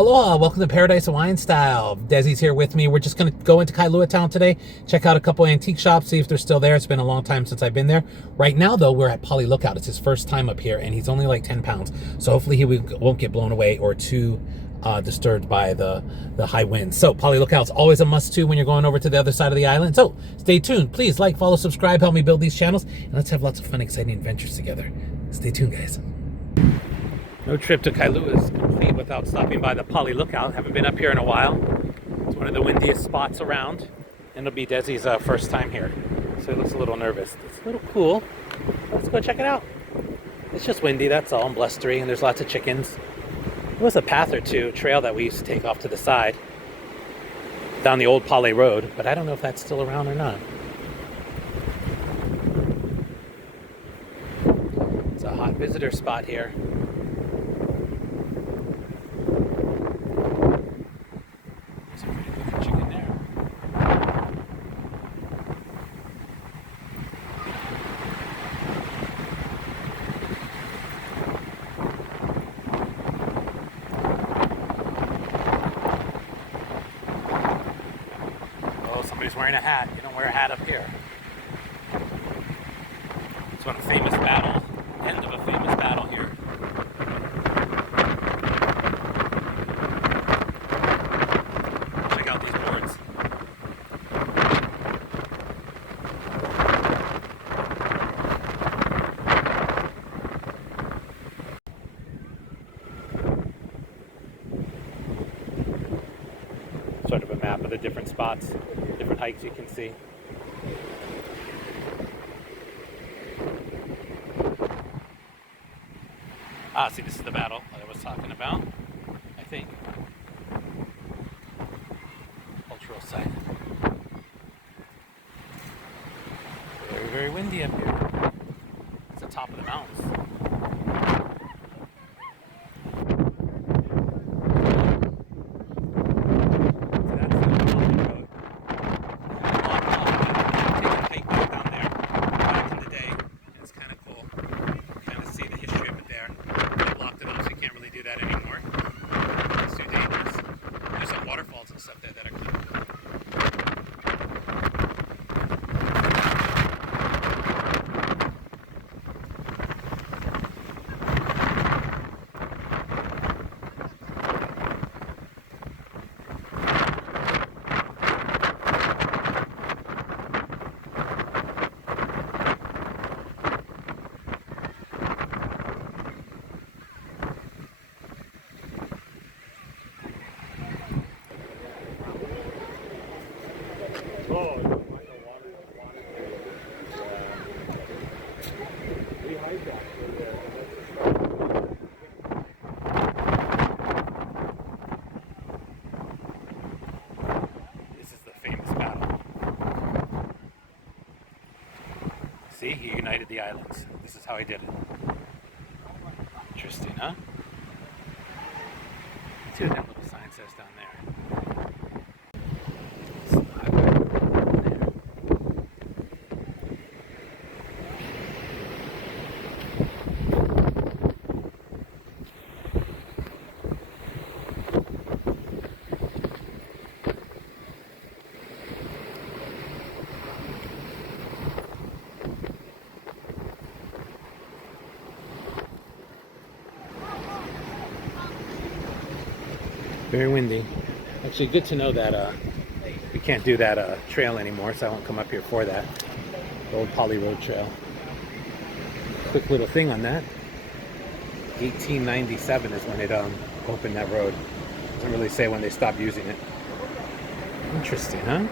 Aloha, welcome to Paradise Hawaiian Style. Desi's here with me. We're just going to go into Kailua Town today, check out a couple antique shops, see if they're still there. It's been a long time since I've been there. Right now, though, we're at Pali Lookout. It's his first time up here, and he's only like 10 pounds. So hopefully he won't get blown away or too disturbed by the high winds. So Pali Lookout's always a must-do when you're going over to the other side of the island. So stay tuned. Please like, follow, subscribe, help me build these channels, and let's have lots of fun, exciting adventures together. Stay tuned, guys. No trip to Kailua is complete without stopping by the Pali Lookout. Haven't been up here in a while. It's one of the windiest spots around, and it'll be Desi's first time here, so he looks a little nervous. It's a little cool. Let's go check it out. It's just windy, that's all, and blustery, and there's lots of chickens. There was a path or two, trail that we used to take off to the side down the old Pali Road, but I don't know if that's still around or not. It's a hot visitor spot here. Somebody's wearing a hat. You don't wear a hat up here. It's one of a famous battle, end of a famous battle here. Check out these boards. Sort of a map of the different spots, different hikes you can see. See, this is the battle that I was talking about, I think. Cultural site. Very, very windy up here. It's the top of the mountains. This is the famous battle. See, he united the islands. This is how he did it. Interesting, huh? Let's see what that little sign says down there. Very windy. Actually, good to know that we can't do that trail anymore, so I won't come up here for that. The old Pali Road Trail. Quick little thing on that. 1897 is when it opened that road. Doesn't really say when they stopped using it. Interesting, huh?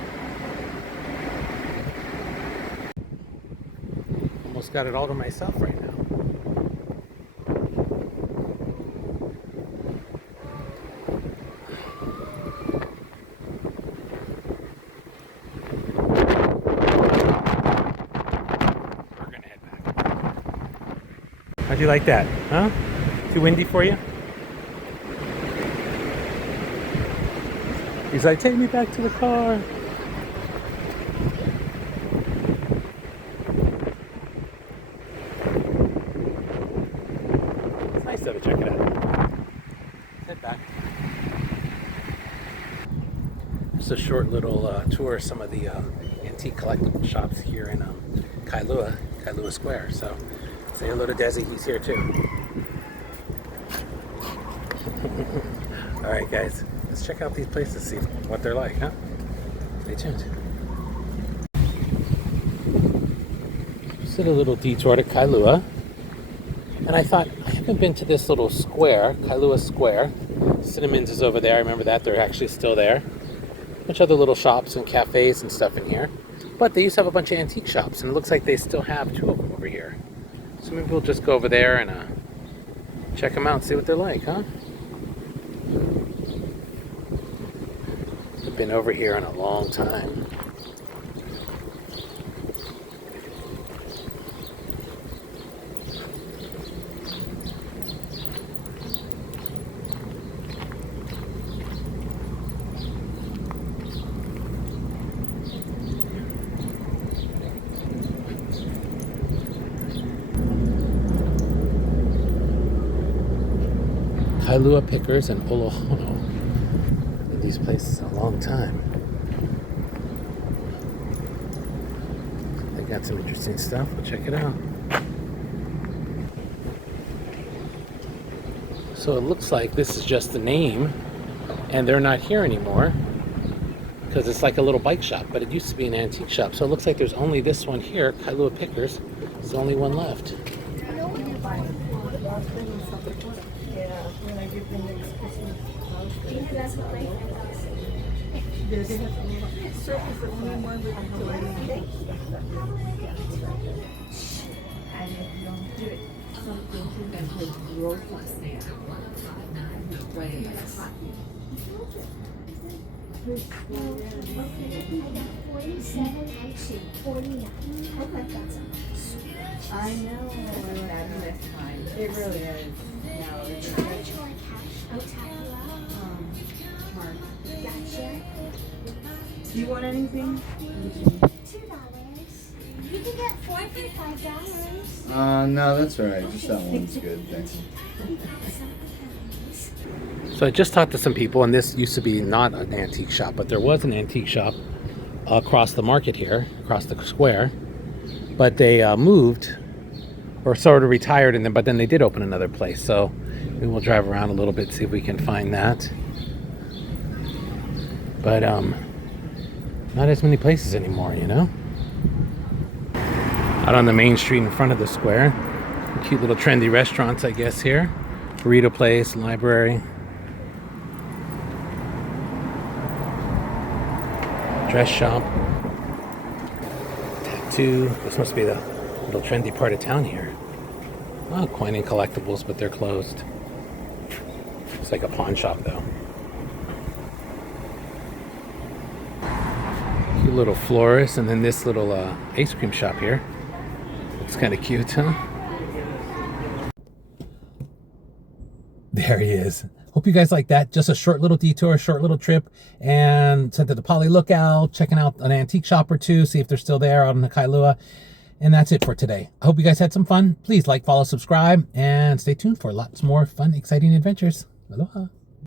Almost got it all to myself right now. How'd you like that? Huh? Too windy for you? He's like, take me back to the car. It's nice though to check it out. Head back. just a short little tour of some of the antique collectible shops here in Kailua Square. So say hello to Desi, he's here too. All right, guys, let's check out these places, see what they're like, huh? Stay tuned. Just did a little detour to Kailua, and I thought, I haven't been to this little square, Kailua Square. Cinnamon's is over there. I remember that. They're actually still there. A bunch of other little shops and cafes and stuff in here. But they used to have a bunch of antique shops, and it looks like they still have 2 of them over here. So maybe we'll just go over there and check them out and see what they're like, huh? I've been over here in a long time. Kailua Pickers and Oahu. In these places a long time. They got some interesting stuff. We'll check it out. So it looks like this is just the name, and they're not here anymore because it's like a little bike shop, but it used to be an antique shop. So it looks like there's only this one here, Kailua Pickers. It's the only one left. I know. It really is. Do you want anything? $2. You can get 4 for $5. No, that's all right. Just that one's good. Thanks. So I just talked to some people, and this used to be not an antique shop, but there was an antique shop across the market here, across the square. But they moved, or sort of retired, but then they did open another place. So maybe we'll drive around a little bit, see if we can find that. But not as many places anymore, you know? Out on the main street in front of the square. Cute little trendy restaurants, I guess, here. Burrito place, library. Dress shop. Tattoo. This must be the little trendy part of town here. Oh, coin and collectibles, but they're closed. It's like a pawn shop, though. Cute little florist, and then this little ice cream shop here. It's kind of cute, huh? There he is. Hope you guys like that. Just a short little detour, short little trip, and sent to the Pali Lookout, checking out an antique shop or two, see if they're still there out in the Kailua. And that's it for today. I hope you guys had some fun. Please like, follow, subscribe, and stay tuned for lots more fun, exciting adventures. Aloha.